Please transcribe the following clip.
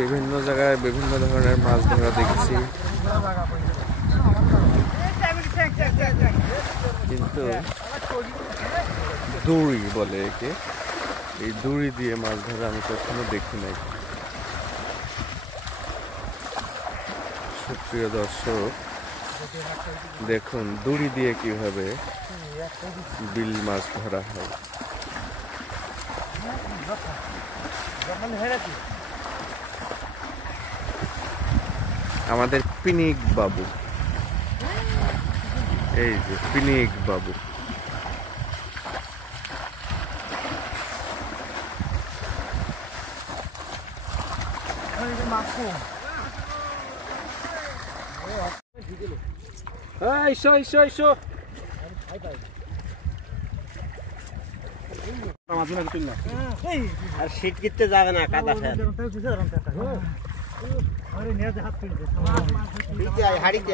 বিভিন্ন জায়গায় বিভিন্ন ধরনের মাছ ধরা দেখেছি, কিন্তু দড়ি বলে একে, এই দড়ি দিয়ে মাছ ধরা আমি কখনো দেখি নাই। সুপ্রিয় দর্শক, দেখুন দড়ি দিয়ে কিভাবে বিল মাছ ধরা হয়। আমাদের পিনিক বাবু, এই যে পিনিক বাবু, আর শীত কিনতে যাবে না, কাদা হাড়িতে